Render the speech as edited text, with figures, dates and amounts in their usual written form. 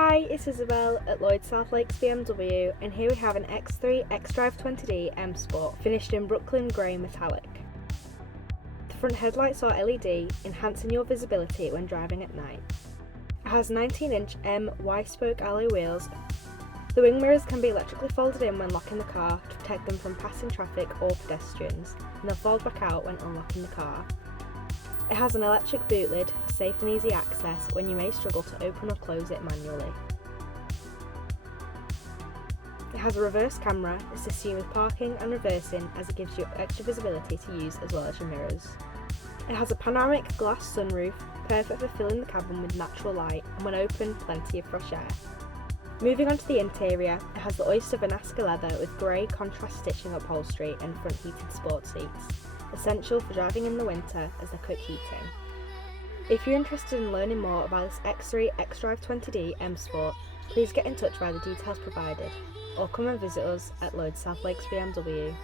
Hi, it's Isabel at Lloyd South Lakes BMW, and here we have an X3 xDrive20d M Sport finished in Brooklyn Grey Metallic. The front headlights are LED, enhancing your visibility when driving at night. It has 19-inch M Y-spoke alloy wheels. The wing mirrors can be electrically folded in when locking the car to protect them from passing traffic or pedestrians, and they'll fold back out when unlocking the car. It has an electric boot lid for safe and easy access when you may struggle to open or close it manually. It has a reverse camera, assisting you with parking and reversing as it gives you extra visibility to use as well as your mirrors. It has a panoramic glass sunroof, perfect for filling the cabin with natural light, and when open, plenty of fresh air. Moving on to the interior, it has the Oyster Vernasca leather with grey contrast stitching upholstery and front heated sport seats, essential for driving in the winter as they're quick heating. If you're interested in learning more about this X3 xDrive20d M Sport, please get in touch via the details provided, or come and visit us at Lloyd South Lakes BMW.